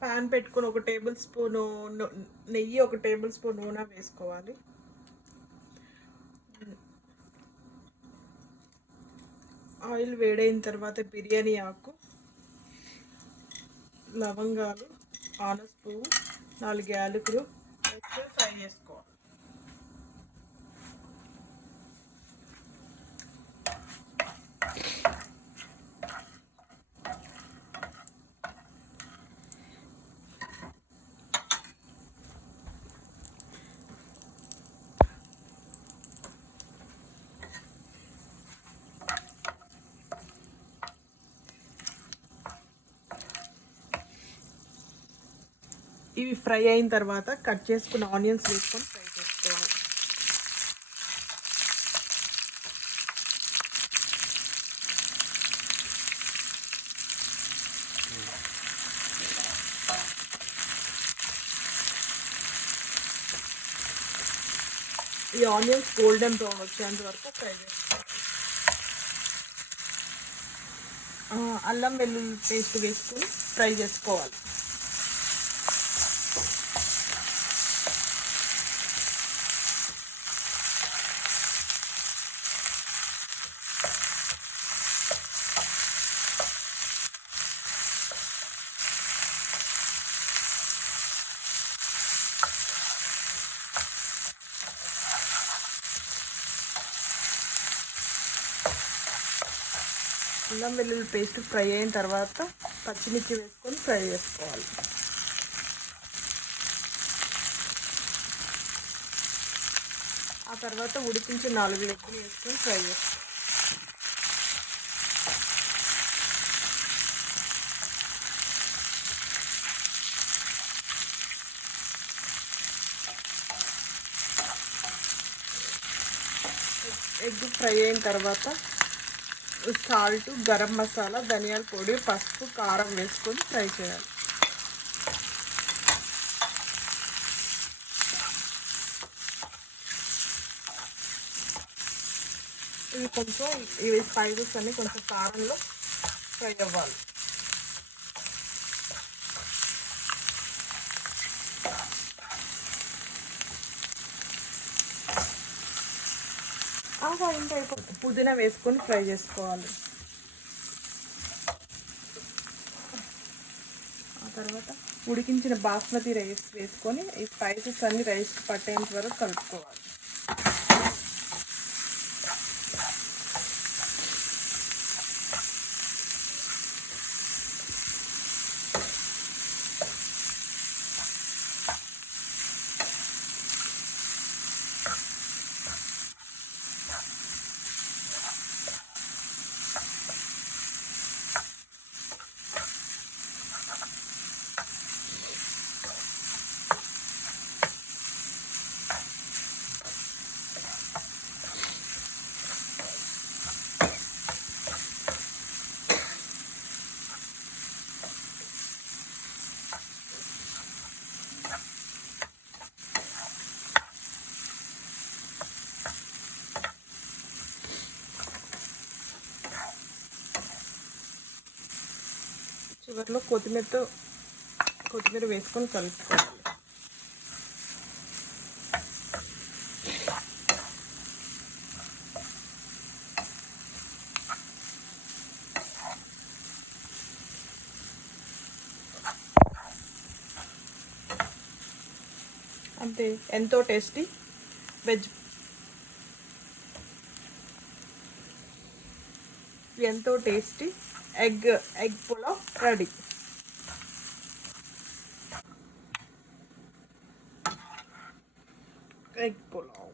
Pan పెట్టుకొని ఒక table spoon నెయ్యి, ఒక టేబుల్ స్పూన్ నూనె వేసుకోవాలి. ఆయిల్ వేడైన తర్వాత బిర్యానీ ఆకు, లవంగాలు, ఆనస్ పువ్వు, 4 యాలకులు వేసి ఫ్రై చేసుకోవాలి. ఇవి ఫ్రై అయిన తర్వాత కట్ చేసుకున్న ఆనియన్స్ వేసుకొని ఫ్రై చేసుకోవాలి. ఈ ఆనియన్స్ గోల్డెన్ బ్రౌన్ వచ్చేంత వరకు ఫ్రై చేసుకోవాలి. అల్లం వెల్లుల్లి పేస్ట్ వేసుకొని ఫ్రై చేసుకోవాలి. అల్లం వెల్లుల్లి పేస్ట్ ఫ్రై అయిన తర్వాత పచ్చిమిర్చి వేసుకొని ఫ్రై చేసుకోవాలి. ఆ తర్వాత ఉడికించి 4 ఎగ్గులు వేసుకొని ఫ్రై చేసుకోవాలి. ఎగ్ ఫ్రై అయిన తర్వాత సాల్ట్, గరం మసాలా, ధనియాల పొడి, పసుపు, కారం వేసుకొని ఫ్రై చేయాలి. ఇవి స్పైసెస్ అన్ని కొంచెం కారంలో ఫ్రై అవ్వాలి. ఇంకా పుదీనా వేసుకొని ఫ్రై చేసుకోవాలి. ఆ తర్వాత ఉడికించిన బాస్మతి రైస్ వేసుకొని ఈ స్పైసెస్ అన్ని రైస్కి పట్టేంత వరకు కలుపుకోవాలి. చివరిలో కొత్తిమీర వేసుకొని కలుపుకోవాలి. అంతే, ఎంతో tasty egg pulao ready. Egg pulao.